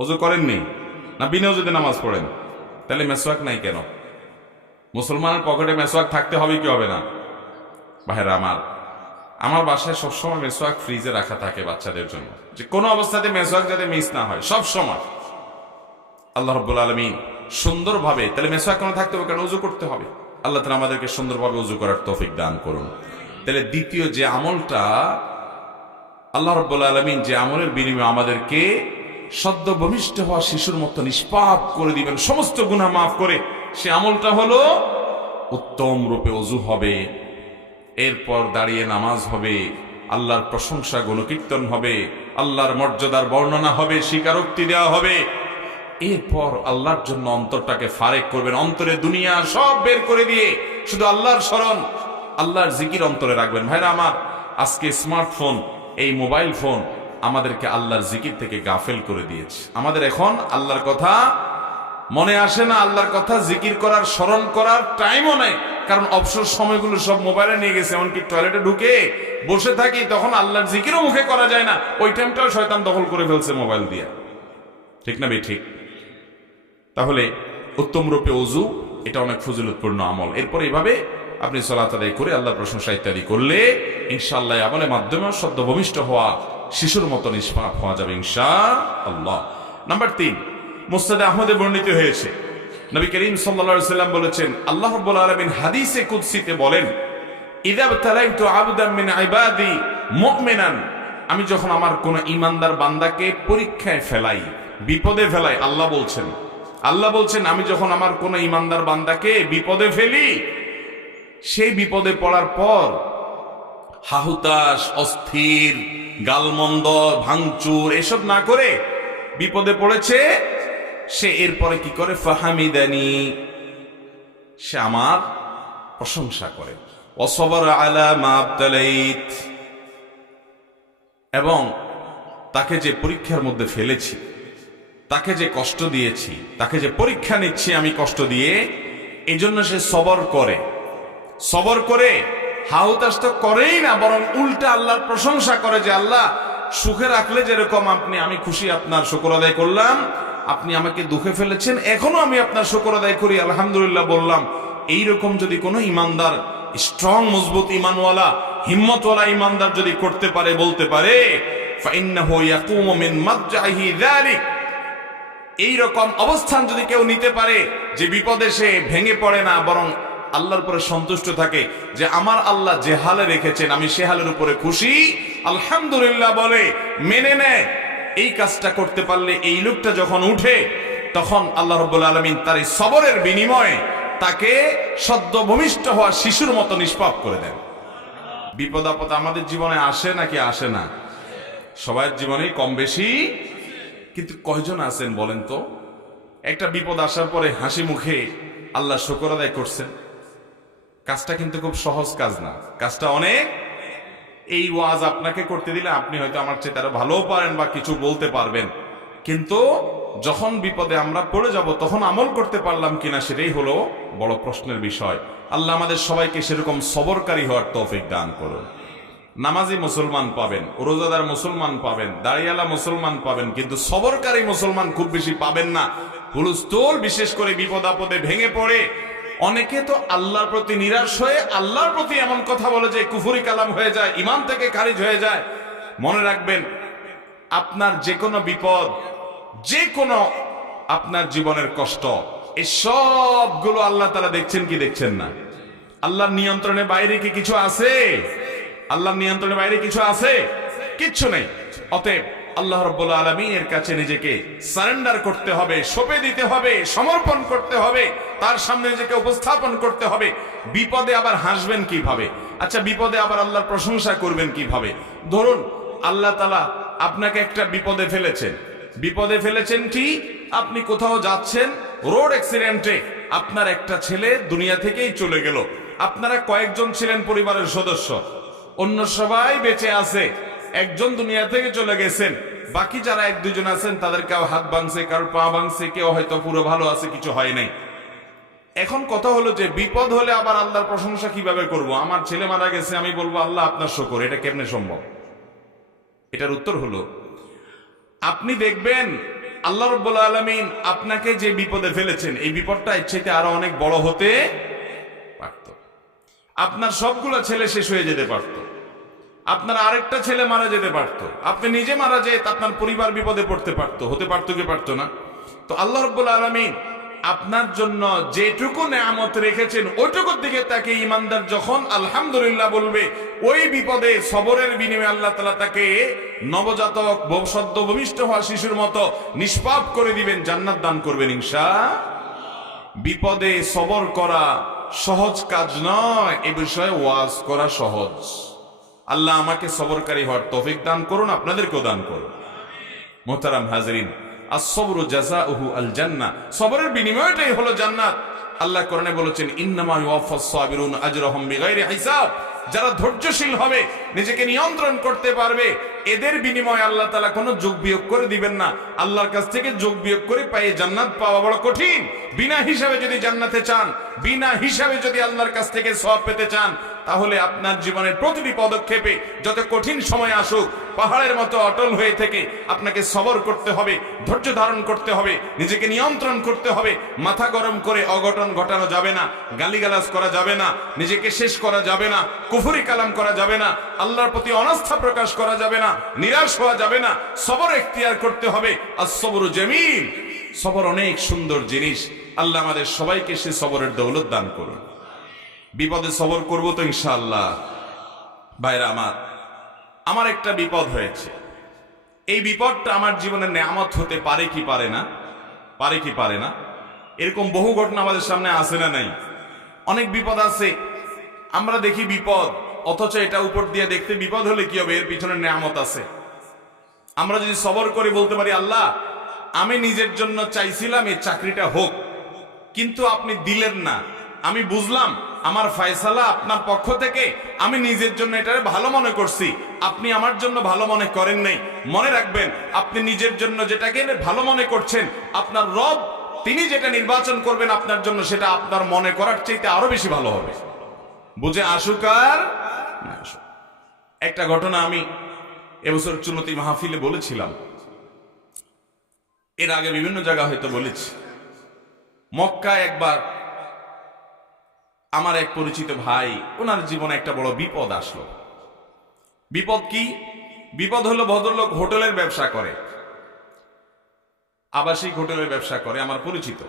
ওযু করেননি না? বিনা ওযুতে নামাজ পড়েন? তাহলে মেসওয়াক নাই কেন? মুসলমানের পকেটে মেসওয়াক থাকতে হবে কি হবে না? ভাইরা আমার বাসায় সবসময় মেসওয়াক ফ্রিজে রাখা থাকে বাচ্চাদের জন্য, যে কোনো অবস্থাতে মেসওয়াক যাতে মিস না হয়, সব সময়। আল্লাহ রাব্বুল আলামিন সুন্দরভাবে, তাহলে মেসওয়াক কেন থাকতে হবে? কারণ ওযু করতে হবে। আল্লাহ তাআলা আমাদেরকে সুন্দরভাবে ওযু করার তৌফিক দান করুন। তাহলে দ্বিতীয় যে আমলটা, আল্লাহ রাব্বুল আলামিন যে আমলের বিনিময়ে আমাদেরকে সদ্য ভূমিষ্ঠ হওয়া শিশুর মতো নিষ্পাপ করে দিবেন, সমস্ত গুনাহ মাফ করে, সে আমলটা হলো উত্তম রূপে ওযু হবে, এরপর দাঁড়িয়ে নামাজ হবে, আল্লাহর প্রশংসা গুণকীর্তন হবে, আল্লাহর মর্যাদার বর্ণনা হবে, স্বীকারোক্তি দেওয়া হবে। এরপর আল্লাহর জন্য অন্তরটাকে ফারেক করবেন, অন্তরে দুনিয়া সব বের করে দিয়ে শুধু আল্লাহর স্মরণ, আল্লাহর জিকির অন্তরে রাখবেন। ভাইরা আমার, আজকে স্মার্টফোন, এই মোবাইল ফোন আমাদেরকে আল্লাহর জিকির থেকে গাফেল করে দিয়েছে। আমাদের এখন আল্লাহর কথা মনে আসে না, আল্লাহর কথা জিকির করার, স্মরণ করার টাইমও নেই, কারণ অবসর সময়গুলো সব মোবাইলে নিয়ে গেছে। এমনকি টয়লেটে ঢুকে বসে থাকি, তখন আল্লাহর জিকিরও মুখে করা যায় না, ওই টাইমটাও শয়তান দখল করে ফেলছে মোবাইল দিয়ে। ঠিক না ভাই? ঠিক। তাহলে উত্তম রূপে ওযু, এটা অনেক ফজিলতপূর্ণ আমল। এরপর এইভাবে আপনি সালাত আদায় করে আল্লাহর প্রশংসা ইত্যাদি করলে ইনশাআল্লাহ আমলের মাধ্যমে সদ্য ভূমিষ্ঠ হওয়া শিশুর মতো নিষ্পাপ হওয়া যাবে ইনশাআল্লাহ। নাম্বার 3, মুসনাদে আহমদে বর্ণিত হয়েছে, নবী করিম সাল্লাল্লাহু আলাইহি ওয়াসাল্লাম বলেছেন, আল্লাহ রাব্বুল আলামিন হাদিসে কুদসিতে বলেন, ইযা বতালাইতু আবদান মিন ইবাদি মুমিনান, আমি যখন আমার কোন ঈমানদার বান্দাকে পরীক্ষায় ফেলাই, বিপদে ফেলাই, আল্লাহ বলছেন আমি যখন আমার কোন ঈমানদার বান্দাকে বিপদে ফেলি, সেই বিপদে পড়ার পর হাহুতাশ, অস্থির, গালমন্দ, ভাঙচুর এসব না করে বিপদে পড়েছে, সে এরপরে কি করে? ফাহামিদানি, সে আমার প্রশংসা করে, ওয়াসবারা আলা মা আবতালাইত, এবং তাকে যে পরীক্ষার মধ্যে ফেলেছি, তাকে যে কষ্ট দিয়েছি, তাকে যে পরীক্ষা নিচ্ছি আমি কষ্ট দিয়ে, এই জন্য সে সবর করে হাহুতাশ তো করেই না, বরং উল্টা আল্লাহর প্রশংসা করে যে আল্লাহ সুখে রাখলে যেরকম আমি খুশি, আপনার শুকর আদায় করলাম, আপনি আমাকে দুঃখে ফেলেছেন, এখনো আমি আপনার শুকর আদায় করি, আলহামদুলিল্লাহ বললাম। এইরকম যদি কোনো ইমানদার, স্ট্রং মজবুত ইমানওয়ালা, হিম্মতওয়ালা ইমানদার যদি করতে পারে, বলতে পারে, ফাইন্নাহু ইয়াকুমু মিন মাদজাহি যালিক, এইরকম অবস্থান যদি কেউ নিতে পারে যে বিপদে সে ভেঙে পড়ে না, বরং আল্লাহর উপরে সন্তুষ্ট থাকে যে আমার আল্লাহ যে হালে রেখেছেন আমি সে হালের উপরে খুশি, আলহামদুলিল্লাহ বলে মেনে নেয়, এই কাজটা করতে পারলে এই লোকটা যখন উঠে, তখন আল্লাহ রাব্বুল আলামিন তার এই সবরের বিনিময়ে তাকে সদ্য ভূমিষ্ঠ হওয়া শিশুর মতো নিষ্পাপ করে দেন। বিপদ আপদ আমাদের জীবনে আসে নাকি আসে না? সবার জীবনেই কম বেশি, কিন্তু কয়জন আছেন বলেন তো একটা বিপদ আসার পরে হাসি মুখে আল্লাহ শুকর আদায় করছেন? কাজটা কিন্তু খুব সহজ কাজ না, কাজটা অনেক। এই ওয়াজ আপনাকে করতে দিলে আপনি হয়তো আমার চেয়ে তারা ভালোও পারেন বা কিছু বলতে পারবেন, কিন্তু যখন বিপদে আমরা পড়ে যাব তখন আমল করতে পারলাম কিনা সেটাই হলো বড় প্রশ্নের বিষয়। আল্লাহ আমাদের সবাইকে সেরকম সবরকারী হওয়ার তৌফিক দান করুন। নামাজি মুসলমান পাবেন, রোজাদার মুসলমান পাবেন, দাড়িয়ালা মুসলমান পাবেন, কিন্তু সবরকারী মুসলমান খুব বেশি পাবেন না। হুলস্থুল, বিশেষ করে বিপদ আপদে ভেঙে পড়ে অনেকে তো আল্লাহর প্রতি নিরাশ হয়ে আল্লাহর প্রতি এমন কথা বলে যে কুফরি কালাম হয়ে যায়, ইমান থেকে খারিজ হয়ে যায়। মনে রাখবেন, আপনার যে কোনো বিপদ, যে কোনো আপনার জীবনের কষ্ট, এই সবগুলো আল্লাহ তাআলা দেখছেন কি দেখছেন না? আল্লাহর নিয়ন্ত্রণের বাইরে কি কিছু আছে? আল্লাহর নিয়ন্ত্রণের বাইরে কিছু আছে? কিচ্ছু নেই। অতএব আল্লাহ রাব্বুল আলামিনের কাছে নিজেকে সারেন্ডার করতে হবে, সঁপে দিতে হবে, সমর্পণ করতে হবে, তার সামনে নিজেকে উপস্থাপন করতে হবে। বিপদে আবার হাসবেন কিভাবে? আচ্ছা, বিপদে আবার আল্লাহর প্রশংসা করবেন কিভাবে? ধরুন আল্লাহ তাআলা আপনাকে একটা বিপদে ফেলেছেন কি? আপনি কোথাও যাচ্ছেন, রোড অ্যাক্সিডেন্টে আপনার একটা ছেলে দুনিয়া থেকেই চলে গেল। আপনারা কয়েকজন ছিলেন পরিবারের সদস্য, অন্য সবাই বেঁচে আছে, একজন দুনিয়া থেকে চলে গেছেন, বাকি যারা এক দুজন আছেন তাদের কেউ হাত ভাঙছে, কারো পা ভাঙছে, কেউ হয়তো পুরো ভালো আছে, কিছু হয় নাই। এখন কথা হলো যে বিপদ হলে আবার আল্লাহর প্রশংসা কিভাবে করব? আমার ছেলে মারা গেছে, আমি বলবো আল্লাহ আপনার শুকর, এটা কেমনে সম্ভব? এটার উত্তর হলো, আপনি দেখবেন আল্লাহ রাব্বুল আলামিন আপনাকে যে বিপদে ফেলেছেন, এই বিপদটা ইচ্ছেতে আরো অনেক বড় হতে পারত। আপনার সবগুলো ছেলে শেষ হয়ে যেতে পারত, আপনার আরেকটা ছেলে মারা যেতে পারত, আপনি নিজে মারা যেত, আপনার পরিবার বিপদে পড়তে পারত, হতে পারত কি পারত না? তো আল্লাহ রাব্বুল আলামিন আপনার জন্য যেটুকু নেয়ামত রেখেছেন ওইটুকুর দিকে তাকে ইমানদার যখন আলহামদুলিল্লাহ বলবে, ওই বিপদে সবরের বিনিময়ে আল্লাহ তাআলা তাকে নবজাতক সদ্য ভূমিষ্ঠ হওয়া শিশুর মতো নিষ্পাপ করে দিবেন, জান্নাত দান করবেন ইনশাআল্লাহ। বিপদে সবর করা সহজ কাজ নয়, এ বিষয়ে ওয়াজ করা সহজ। আল্লাহ আমাকে সবরকারী হওয়ার তৌফিক দান করুন, আপনাদেরকেও দান করুন। মুহতারাম হাজরিন, as-sabru জাযাউহু আল জান্নাহ, সবরের বিনিময়টাই হলো জান্নাত। আল্লাহ কোরআনে বলেছেন, ইন্নামা ইউওয়াফাস সাবিরুন আজরাহুম বিগাইরি হিসাব। যারা ধৈর্যশীল হবে, নিজেকে নিয়ন্ত্রণ করতে পারবে, এদের বিনিময়ে আল্লাহ তাআলা কোনো যোগ বিয়োগ করে দিবেন না। আল্লাহর কাছ থেকে যোগ বিয়োগ করে পায়ে জান্নাত পাওয়া বড় কঠিন। বিনা হিসাবে যদি জান্নাতে চান, বিনা হিসাবে যদি আল্লাহর কাছ থেকে সওয়াব পেতে চান, তাহলে আপনার জীবনের প্রতিটি পদক্ষেপে যত কঠিন সময় আসুক, পাহাড়ের মতো অটল হয়ে থেকে আপনাকে সবর করতে হবে, ধৈর্য ধারণ করতে হবে, নিজেকে নিয়ন্ত্রণ করতে হবে। মাথা গরম করে অঘটন ঘটানো যাবে না, গালিগালাজ করা যাবে না, নিজেকে শেষ করা যাবে না, কুফরি কালাম করা যাবে না, আল্লাহর প্রতি অনাস্থা প্রকাশ করা যাবে না, নিরাশ হওয়া যাবে না। সবর এখতিয়ার করতে হবে। আস-সবরু জামিল, সবর অনেক সুন্দর জিনিস। আল্লাহ আমাদের সবাইকে সে সবরের দৌলত দান করুন। বিপদে সবর করব তো ইনশাআল্লাহ। ভাইরা আমার একটা বিপদ হয়েছে। এই বিপদটা আমার জীবনের নেয়ামত হতে পারে কি পারে না, পারে কি পারে না, এরকম বহু ঘটনা আমাদের সামনে আসে না নাই? অনেক বিপদ আছে, আমরা দেখি বিপদ, অথচ এটা উপর দিয়ে দেখতে বিপদ হলে কি হবে, এর পিছনে নেয়ামত আছে। আমরা যদি সবর করে বলতে পারি, আল্লাহ আমি নিজের জন্য চাইছিলাম এই চাকরিটা হোক, কিন্তু আপনি দিলেন না, আমি বুঝলাম আমার ফয়সালা আপনার পক্ষ থেকে, আমি নিজের জন্য এটা ভালো মনে করছি, আপনি আমার জন্য ভালো মনে করেন নাই। মনে রাখবেন, আপনি নিজের জন্য যেটাকে ভালো মনে করছেন, আপনার রব তিনি যেটা নির্বাচন করবেন আপনার জন্য, সেটা আপনার মনে করার চাইতে আরো বেশি ভালো হবে। বুঝে আসুক আর না আসুক। একটা ঘটনা আমি এবছর চুনতি মাহফিলে বলেছিলাম, এর আগে বিভিন্ন জায়গা হয়তো বলেছি। মক্কায় একবার আমার এক পরিচিত ভাই, ওনার জীবনে একটা বড় বিপদ আসলো। বিপদ কি? বিপদ হলো, ভদ্রলোক হোটেলের ব্যবসা করে, আবাসিক হোটেলের ব্যবসা করে, আমার পরিচিত।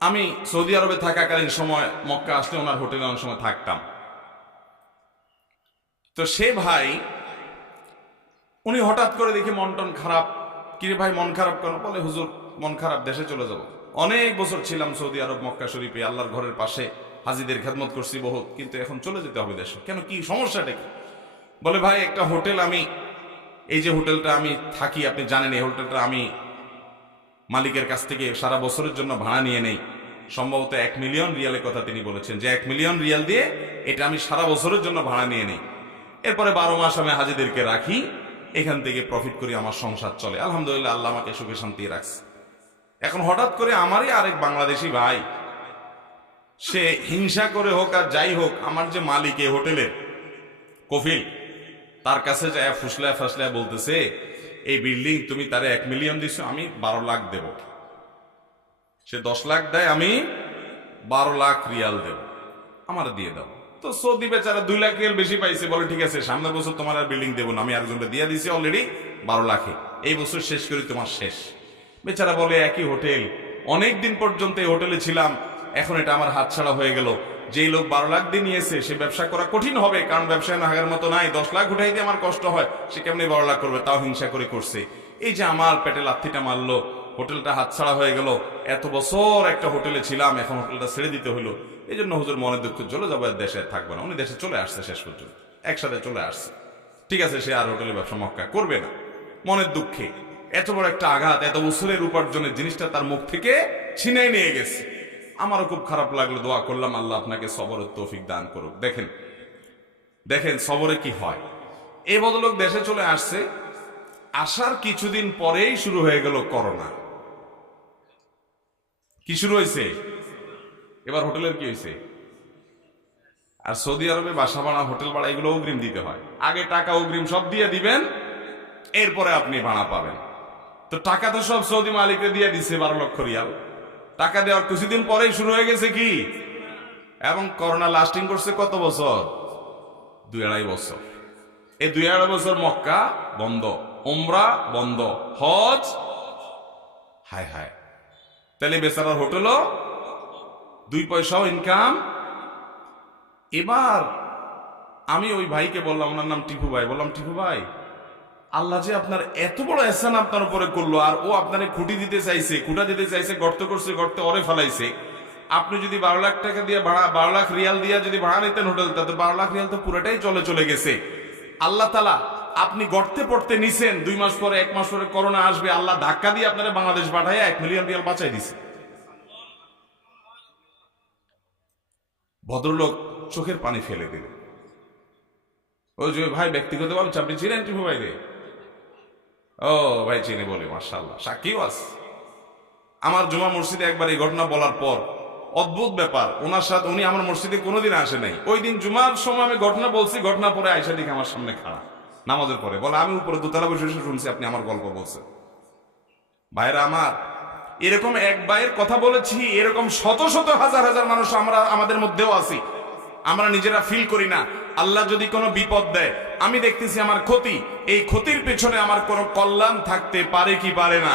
আমি সৌদি আরবে থাকাকালীন সময় মক্কা আসলে ওনার হোটেলে অনেক সময় থাকতাম। তো সে ভাই, উনি হঠাৎ করে দেখি মন টন খারাপ। কিরে ভাই মন খারাপ কেন? বলে, হুজুর মন খারাপ, দেশে চলে যাব। অনেক বছর ছিলাম সৌদি আরব মক্কা শরীফে, আল্লাহর ঘরের পাশে হাজিদের খেদমত করছি বহুত, কিন্তু এখন চলে যেতে হবে দেশে। কেন, কি সমস্যাটা কি? বলে, ভাই একটা হোটেল, আমি এই যে হোটেলটা আমি থাকি, আপনি জানেন এই হোটেলটা আমি মালিকের কাছ থেকে সারা বছরের জন্য ভাড়া নিয়ে নেই। সম্ভবত 1 মিলিয়ন রিয়ালের কথা তিনি বলেছেন, যে 1 মিলিয়ন রিয়াল দিয়ে এটা আমি সারা বছরের জন্য ভাড়া নিয়ে নেই। এরপরে 12 মাস আমি হাজিদেরকে রাখি, এখান থেকে প্রফিট করি, আমার সংসার চলে। আলহামদুলিল্লাহ, আল্লাহ আমাকে সুখে শান্তি রাখছে। এখন হঠাৎ করে আমারই আরেক বাংলাদেশি ভাই, সে হিংসা করে হোক আর যাই হোক, আমার যে মালিক এই হোটেলের কফিল, তার কাছে যায় ফুসলায় ফাসলায় বলতেছে, এই বিল্ডিং তুমি তারে 1 মিলিয়ন দিছো, আমি 12 লাখ দেব। সে 10 লাখ দেয়, আমি 12 লাখ রিয়াল দেব, আমার দিয়ে দাও। তো সৌদি বেচারা 2 লাখ রিয়াল বেশি পাইছে, বলে ঠিক আছে সামনের বছর তোমার আর বিল্ডিং দেবো না, আমি আরেকজনকে দিয়ে দিছি অলরেডি 12 লাখে, এই বছর শেষ করি, তোমার শেষ। বেচারা বলে, একই হোটেল, অনেক দিন পর্যন্ত এই হোটেলে ছিলাম, এখন এটা আমার হাতছাড়া হয়ে গেল। যেই লোক 12 লাখ দিয়ে নিয়েছে, সে ব্যবসা করা কঠিন হবে, কারণ ব্যবসায় না হাগার মতো নাই। 10 লাখ উঠাইতে আমার কষ্ট হয়, সে কেমনি 12 লাখ করবে? তাও হিংসা করে করছে। এই যে আমার পেটে লাথিটা মারলো, হোটেলটা হাতছাড়া হয়ে গেল, এত বছর একটা হোটেলে ছিলাম, এখন হোটেলটা ছেড়ে দিতে হলো। এই জন্য হুজুর মনে দুঃখ, চলে যাবো, দেশে থাকবে না। উনি দেশে চলে আসছে, শেষ পর্যন্ত একসাথে চলে আসছে। ঠিক আছে, সে আর হোটেলে ব্যবসা মক্কা করবে না। মনের দুঃখে এত বড় একটা আঘাত, এত বছরের উপার্জনের জিনিসটা তার মুখ থেকে ছিনাই নিয়ে গেছে। আমারও খুব খারাপ লাগলো, দোয়া করলাম আল্লাহ আপনাকে সবরের তৌফিক দান করুক। দেখেন দেখেন সবরে কি হয়। এই ভদ্রলোক দেশে চলে আসছে, আসার কিছুদিন পরেই শুরু হয়ে গেল করোনা। কি শুরু হয়েছে? এবার হোটেলের কি হয়েছে? আর সৌদি আরবে বাসা ভাড়া, হোটেল ভাড়া, এগুলো অগ্রিম দিতে হয়। আগে টাকা অগ্রিম সব দিয়ে দিবেন, এরপরে আপনি ভাড়া পাবেন। তো টাকা তো সব সৌদি মালিককে দিয়ে দিচ্ছে 12 লক্ষ রিয়াল। টাকা দেওয়ার কিছুদিন পরেই শুরু হয়ে গেছে কি, এবং করোনা লাস্টিং করছে কত বছর? 2-2.5 বছর। এই 2-2.5 বছর মক্কা বন্ধ, উমরা বন্ধ, হজ হায় হায় তাহলে বেচারার হোটেলও 2 পয়সাও ইনকাম। এবার আমি ওই ভাইকে বললাম, ওনার নাম টিপু ভাই, বললাম টিপু ভাই, আল্লাহ যে আপনার এত বড় এহসান আপনার উপরে করলো, আর ও আপনারে খুঁটা দিতে চাইছে, গর্ত করছে, গর্তে অরে ফেলাইছে। আপনি যদি 12 লাখ টাকা দিয়ে ভাড়া, 12 লাখ রিয়াল দিয়ে যদি ভাড়া নিতেন হোটেল, তাতে 12 লাখ রিয়াল তো পুরোটাই চলে গেছে। আল্লাহ তাআলা আপনি গর্তে পড়তে নিছেন, 2 মাস পরে 1 মাস পরে করোনা আসবে, আল্লাহ ধাক্কা দিয়ে আপনারা বাংলাদেশ পাঠাইয়া 1 মিলিয়ন রিয়াল বাঁচাই দিছে। ভদ্রলোক চোখের পানি ফেলে দিলেন। ওই যে ভাই ব্যক্তিগত ভাবে আপনি চিনেন টিপু ভাই রে? ও ভাই চিনে, বলে মাশাআল্লাহ, সাক্ষীও আছে। আমার জুমা মসজিদে একবার এই ঘটনা বলার পর অদ্ভুত ব্যাপার, ওনার সাথে, উনি আমার মসজিদে কোনোদিন আসে নাই। ওই দিন জুমার সময় আমি ঘটনা বলছি, ঘটনা পরে আয়সা দিকে আমার সামনে খাড়া নামাজের পরে, বলে আমি উপরে দোতলা বসে শুনছি আপনি আমার গল্প বলছেন। ভাইরা আমার, এরকম এক ভাইয়ের কথা বলেছি, এরকম শত শত হাজার হাজার মানুষ আমরা আমাদের মধ্যেও আছি, আমরা নিজেরা ফিল করি না। আল্লাহ যদি কোনো বিপদ দেয়, আমি দেখতেছি আমার ক্ষতি, এই ক্ষতির পেছনে আমার কোনো কল্যাণ থাকতে পারে কি পারে না?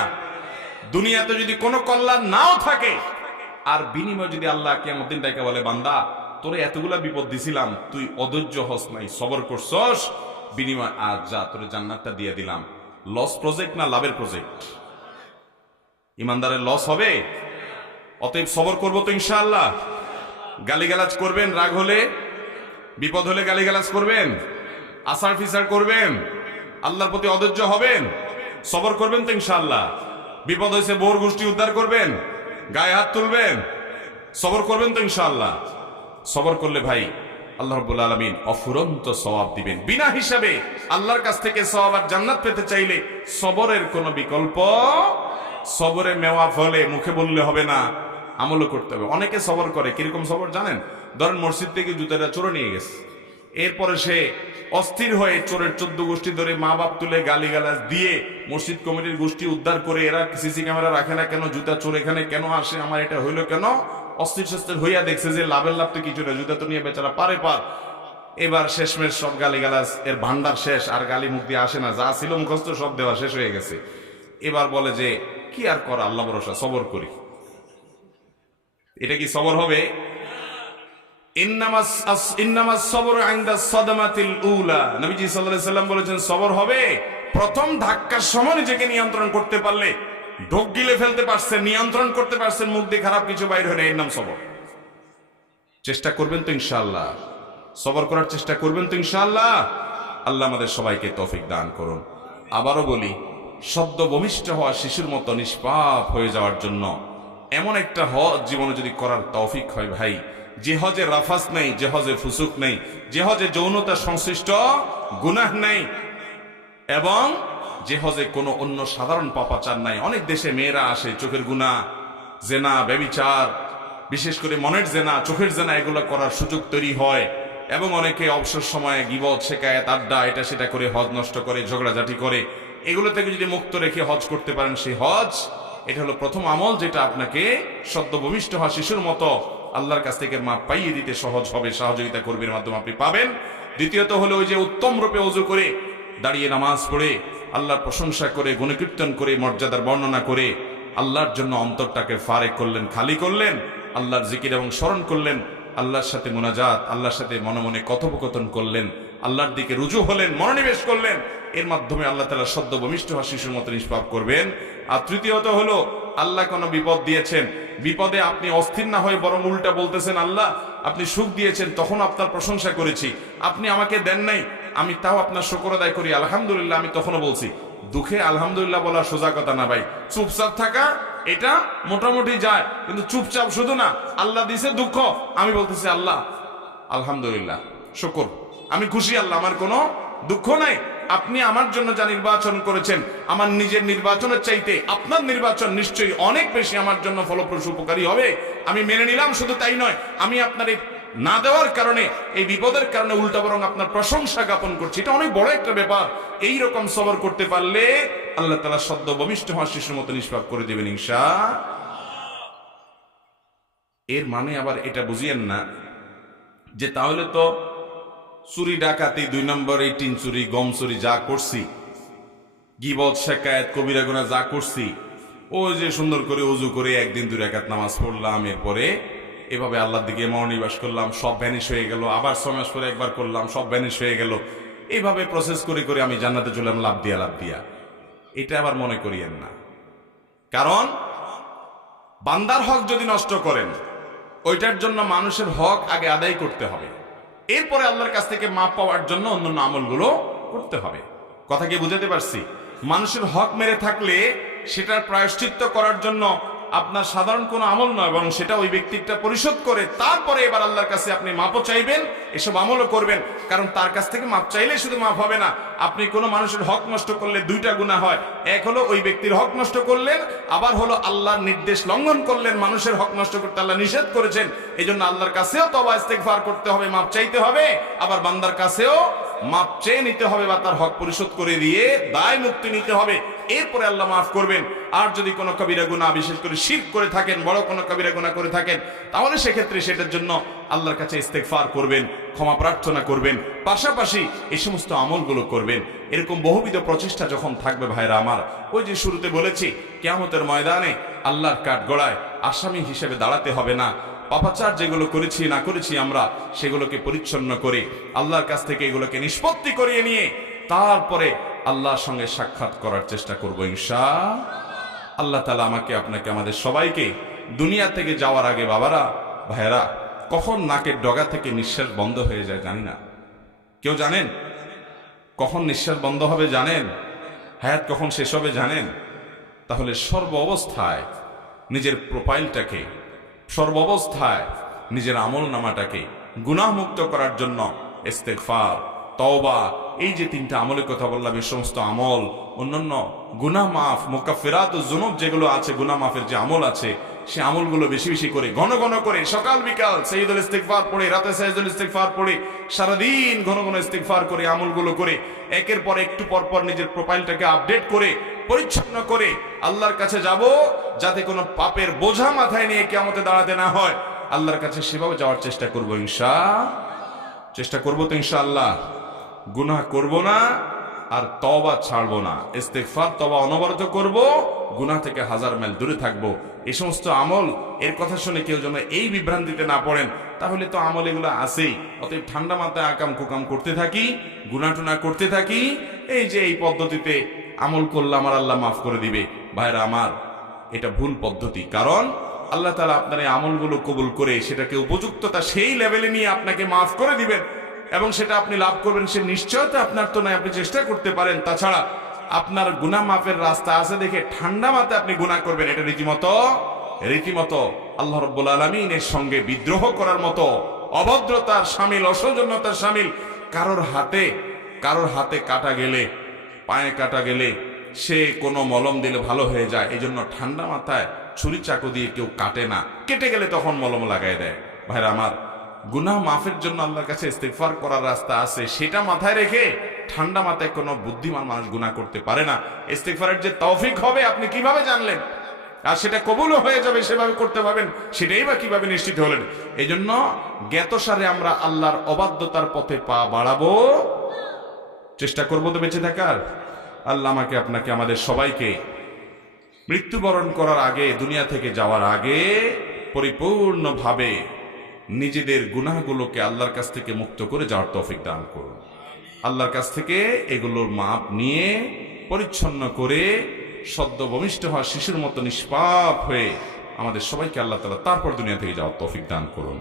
দুনিয়াতে যদি কোনো কল্যাণ নাও থাকে, আর বিনিময় যদি আল্লাহ কিয়ামত দিন ডাইকা বলে, বান্দা তোরে এতগুলা বিপদ দিছিলাম, তুই অধৈর্য হস নাই, সবর করছস, বিনিময় আজ যা তোরে জান্নাতটা দিয়ে দিলাম। লস প্রজেক্ট না লাভের প্রজেক্ট? ইমানদারের লস হবে। অতএব সবর করবো তো ইনশাআল্লাহ। গালিগালাজ করবেন, রাগ হলে, বিপদ হলে গালিগালাজ করবেন, আসার ফিসার করবেন, আল্লাহর প্রতি অধৈর্য হবেন, সবর করবেন তো ইনশাআল্লাহ। বিপদ হয়েছে বোর গোষ্ঠী উদ্ধার করবেন, গায়ে হাত তুলবেন, সবর করবেন তো ইনশাআল্লাহ। সবর করলে ভাই আল্লাহ রাব্বুল আলামিন অফুরন্ত সওয়াব দিবেন বিনা হিসাবে। আল্লাহর কাছ থেকে সওয়াব আর জান্নাত পেতে চাইলে সবরের কোনো বিকল্প, সবরে মেওয়া ফলে মুখে বললে হবে না, আমলও করতে হবে। অনেকে সবর করে, কিরকম সবর জানেন? ধরেন মসজিদ থেকে জুতাটা চোরে নিয়ে গেছে, এরপরে সে অস্থির হয়ে চোরের 14 গোষ্ঠী ধরে মা বাপ তুলে গালিগালাজ দিয়ে মসজিদ কমিটির গোষ্ঠী উদ্ধার করে, এরা সিসি ক্যামেরা রাখে না কেন, জুতা চোর এখানে কেন আসে, আমার এটা হইলো কেন, অস্থির সস্থির হইয়া দেখছে যে লাভের লাভ তো কিছু না, জুতা তো নিয়ে বেচারা পার। এবার শেষমেশ সব গালিগালাজ এর ভান্ডার শেষ, আর গালি মুখ দিয়ে আসে না, যা ছিল মুখস্থ সব দেওয়া শেষ হয়ে গেছে। এবার বলে যে কি আর করা, আল্লাহ ভরসা, সবর করি। এটা কি সবর হবে? ইন্নামাস সবর ইনদা সাদমাতিল উলা, নবীজি সাল্লাল্লাহু আলাইহি সাল্লাম বলেছেন সবর হবে প্রথম ধাক্কার সময় নিজেকে নিয়ন্ত্রণ করতে পারলে, ঢোক গিলে ফেলতে পারছেন, নিয়ন্ত্রণ করতে পারছেন, মুখ দিয়ে খারাপ কিছু বাইর হয় না, এর নাম সবর। চেষ্টা করবেন তো ইনশাআল্লাহ, সবর করার চেষ্টা করবেন তো ইনশাআল্লাহ। আল্লাহ আমাদের সবাইকে তৌফিক দান করুন। আবারও বলি, সদ্য ভূমিষ্ঠ হওয়া শিশুর মতো নিষ্পাপ হয়ে যাওয়ার জন্য এমন একটা হজ জীবনে যদি করার তৌফিক হয় ভাই, যে হজে রাফাস নেই, যে হজে ফুসুক নেই, যে হজে যৌনতা সংশ্লিষ্ট গুনাহ নেই, এবং যে হজে কোনো অন্য সাধারণ পাপাচার নাই। অনেক দেশে মেয়েরা আসে, চোখের গুনাহ, জেনা, ব্যভিচার, বিশেষ করে মনের জেনা, চোখের জেনা, এগুলো করার সুযোগ তৈরি হয়, এবং অনেকে অবসর সময়ে গীবত, শেকায়েত, আড্ডা, এটা সেটা করে হজ নষ্ট করে, ঝগড়াঝাটি করে। এগুলো থেকে যদি মুক্ত রেখে হজ করতে পারেন, সেই হজ, এটা হলো প্রথম আমল, যেটা আপনাকে সদ্য ভূমিষ্ঠ হওয়া শিশুর মতো আল্লাহর কাছ থেকে মাপ পাইয়ে দিতে সহজ হবে, সহযোগিতা কর্মীর মাধ্যমে আপনি পাবেন। দ্বিতীয়ত হলো ওই যে উত্তম রূপে ওযু করে, দাঁড়িয়ে নামাজ পড়ে, আল্লাহর প্রশংসা করে, গুণকীর্তন করে, মর্যাদার বর্ণনা করে, আল্লাহর জন্য অন্তরটাকে ফারেক করলেন, খালি করলেন, আল্লাহর জিকির এবং স্মরণ করলেন, আল্লাহর সাথে মুনাজাত, আল্লাহর সাথে মনে মনে কথোপকথন করলেন, আল্লাহর দিকে রুজু হলেন, মনোনিবেশ করলেন। এর মাধ্যমে আল্লাহ তাআলা সদ্য ভূমিষ্ঠ হওয়া শিশুর মতো নিষ্পাপ করবেন। আর তৃতীয়ত হলো, আল্লাহ কোনো বিপদ দিয়েছেন, বিপদে আপনি অস্থির না হয়ে বরং উল্টা বলতেছেন, আল্লাহ আপনি সুখ দিয়েছেন, তখন আপনার প্রশংসা করেছি, আপনি আমাকে দেন নাই, আমি তাও আপনার শুকর আদায় করি, আলহামদুলিল্লাহ, আমি তখনও বলছি। দুঃখে আলহামদুলিল্লাহ বলা সোজা কথা না ভাই, চুপচাপ থাকা এটা মোটামুটি যায়, কিন্তু চুপচাপ শুধু না, আল্লাহ দিছে দুঃখ, আমি বলতেছি আল্লাহ আলহামদুলিল্লাহ, শুকর, আমি খুশি, আল্লাহ আমার কোনো দুঃখ নাই, আপনি আমার জন্য যা নির্বাচন করেছেন, আমার নিজের নির্বাচনের চাইতে আপনার নির্বাচন নিশ্চয়ই অনেক বেশি আমার জন্য ফলপ্রসূ, উপকারী হবে, আমি মেনে নিলাম। শুধু তাই নয়, আমি আপনার এই না দেওয়ার কারণে, এই বিপদের কারণে উল্টা বরং আপনার প্রশংসা জ্ঞাপন করছি, এটা অনেক বড় একটা ব্যাপার। এই রকম সবর করতে পারলে আল্লাহ তাআলা সদ্য ভূমিষ্ঠ হওয়া শিশুর মতো নিষ্পাপ করে দেবেন ইনশাআল্লাহ। এর মানে আবার এটা বুঝিয়েন না যে তাহলে তো চুরি, ডাকাতি, 2 নম্বর, এই 3 চুরি, গম চুরি যা করছি, গীবত, শেকায়েত, কবিরা গুনাহ যা করছি, ওই যে সুন্দর করে উজু করে একদিন 2 রাকাত নামাজ পড়লাম, এরপরে এভাবে আল্লাহর দিকে মনোনিবেশ করলাম, সব ভ্যানিশ হয়ে গেল, আবার 6 মাস পরে একবার করলাম, সব ভ্যানিশ হয়ে গেল, এইভাবে প্রসেস করে করে আমি জান্নাতে চললাম লাভ দিয়া। এটা আবার মনে করিয়েন না। কারণ বান্দার হক যদি নষ্ট করেন, ওইটার জন্য মানুষের হক আগে আদায় করতে হবে, এরপরে আল্লাহর কাছ থেকে মাপ পাওয়ার জন্য অন্যান্য আমলগুলো করতে হবে। কথা কি বুঝাতে পারছি? মানুষের হক মেরে থাকলে সেটার প্রায়শ্চিত্ত করার জন্য আপনার সাধারণ কোনো আমল নয়, বরং সেটা ওই ব্যক্তিটা পরিশোধ করে তারপরে এবার আল্লাহর কাছে আপনি মাপও চাইবেন, এসব আমলও করবেন। কারণ তার কাছ থেকে মাপ চাইলে শুধু মাপ হবে না, আপনি কোনো মানুষের হক নষ্ট করলে 2টা গুনাহ হয়। এক হলো ওই ব্যক্তির হক নষ্ট করলেন, আবার হলো আল্লাহর নির্দেশ লঙ্ঘন করলেন। মানুষের হক নষ্ট করতে আল্লাহ নিষেধ করেছেন, এই জন্য আল্লাহর কাছেও তওবা ইস্তেগফার করতে হবে, মাপ চাইতে হবে, আবার বান্দার কাছেও মাপ চেয়ে নিতে হবে বা তার হক পরিশোধ করে দিয়ে দায় মুক্তি নিতে হবে, এরপরে আল্লাহ মাফ করবেন। আর যদি কোনো কবিরা গুনাহ, বিশেষ করে শিরক করে থাকেন, বড় কোনো কবিরা গুনাহ করে থাকেন, তাহলে সেক্ষেত্রে সেটার জন্য আল্লাহর কাছে ইস্তেগফার করবেন, ক্ষমা প্রার্থনা করবেন, পাশাপাশি এই সমস্ত আমলগুলো করবেন। এরকম বহুবিধ প্রচেষ্টা যখন থাকবে ভাইরা আমার, ওই যে শুরুতে বলেছি, কিয়ামতের ময়দানে আল্লাহর কাঠগড়ায় আসামি হিসেবে দাঁড়াতে হবে না। পাপাচার যেগুলো করেছি না করেছি আমরা, সেগুলোকে পরিচ্ছন্ন করে আল্লাহর কাছ থেকে এগুলোকে নিষ্পত্তি করিয়ে নিয়ে তারপরে আল্লাহর সঙ্গে সাক্ষাৎ করার চেষ্টা করব ইনশাআল্লাহ। আল্লাহ তাআলা আমাকে, আপনাকে, আমাদের সবাইকে দুনিয়া থেকে যাওয়ার আগে, বাবারা ভাইয়েরা, কখন নাকের ডগা থেকে নিঃশ্বাস বন্ধ হয়ে যায় জানি না। কেউ জানেন কখন নিঃশ্বাস বন্ধ হবে? জানেন হায়াত কখন শেষ হবে? জানেন? তাহলে সর্ব অবস্থায় নিজের প্রোফাইলটাকে, সর্ব অবস্থায় নিজের আমল নামাটাকে গুনাহমুক্ত করার জন্য ইস্তেগফার, তওবা, এই যে 3টা আমলের কথা বললাম, এই সমস্ত আমল, অন্যান্য গুনাহ মাফ, মুকাফফিরাতুজ যুনুব যেগুলো আছে, গুনাহ মাফের যে আমল আছে, সে আমলগুলো বেশি বেশি করে, ঘন ঘন করে, সকাল বিকাল সাইয়্যিদুল ইস্তিগফার পড়ে, রাতে সাইয়্যিদুল ইস্তিগফার পড়ে, সারাদিন ঘন ঘন ইস্তিগফার করে, আমলগুলো করে, একের পর একটু পর পর নিজের প্রোফাইলটাকে আপডেট করে, পরিচ্ছন্ন করে আল্লাহর কাছে যাব, যাতে কোনো পাপের বোঝা মাথায় নিয়ে কিয়ামতে দাঁড়াতে না হয়। আল্লাহর কাছে সেভাবে যাওয়ার চেষ্টা করব চেষ্টা করবো তো ইনশাআল্লাহ। গুনাহ করব না, আর তওবা ছাড়বো না। ইস্তেগফার, তওবা অনবরত করব, গুনাহ থেকে 1000 মাইল দূরে থাকবো। এই সমস্ত আমল, এর কথা শুনে কেউ যেন এই বিভ্রান্তিতে না পড়েন, তাহলে তো আমল এগুলো আছেই। অতএব ঠান্ডা মাথায় আকাম কুকাম করতে থাকি, গুনাহ টুনা করতে থাকি, এই যে এই পদ্ধতিতে আমল করলে আমার আল্লাহ মাফ করে দিবে। ভাইরা আমার, এটা ভুল পদ্ধতি। কারণ আল্লাহ তাআলা আপনার এই আমলগুলো কবুল করে সেটাকে উপযুক্ততা সেই লেভেলে নিয়ে আপনাকে মাফ করে দিবেন, এবং সেটা আপনি লাভ করবেন সে নিশ্চয়তা আপনার তো নয়, আপনি চেষ্টা করতে পারেন। তাছাড়া আপনার গুনাহ মাফের রাস্তা আছে দেখে ঠান্ডা মাথায় আপনি গুনাহ করবেন, এটা রীতিমতো আল্লাহ রাব্বুল আলামিনের সঙ্গে বিদ্রোহ করার মতো, অভদ্রতার শামিল, অসৌজন্যতার শামিল। কারোর হাতে কাটা গেলে, পায়ে কাটা গেলে সে কোনো মলম দিলে ভালো হয়ে যায়, এই জন্য ঠান্ডা মাথায় ছুরি চাকু দিয়ে কেউ কাটে না, কেটে গেলে তখন মলম লাগাই দেয়। ভাইরা আমার, গুনাহ মাফের জন্য আল্লাহর কাছে ইস্তিগফার করার রাস্তা আছে, সেটা মাথায় রেখে ঠান্ডা মাথায় কোনো বুদ্ধিমান মানুষ গুনাহ করতে পারে না। ইস্তিগফারের যে তৌফিক হবে আপনি কিভাবে জানলেন? আর সেটা কবুলও হয়ে যাবে সেভাবে করতে পারবেন, সেটাই বা কিভাবে নিশ্চিত হলেন? এই জন্য জ্ঞাতসারে আমরা আল্লাহর অবাধ্যতার পথে পা বাড়াবো, চেষ্টা করবো তো বেঁচে থাকার। আল্লাহ আমাকে, আপনাকে, আমাদের সবাইকে মৃত্যুবরণ করার আগে, দুনিয়া থেকে যাওয়ার আগে পরিপূর্ণভাবে নিজেদের গুনাহগুলোকে আল্লাহর কাছ থেকে মুক্ত করে যাওয়ার তৌফিক দান করুন। আল্লাহর কাছ থেকে এগুলোর মাপ নিয়ে পরিচ্ছন্ন করে সদ্য ভূমিষ্ঠ হওয়া শিশুর মতো নিষ্পাপ হয়ে আমাদের সবাইকে আল্লাহ তাআলা তারপর দুনিয়া থেকে যাওয়ার তৌফিক দান করুন।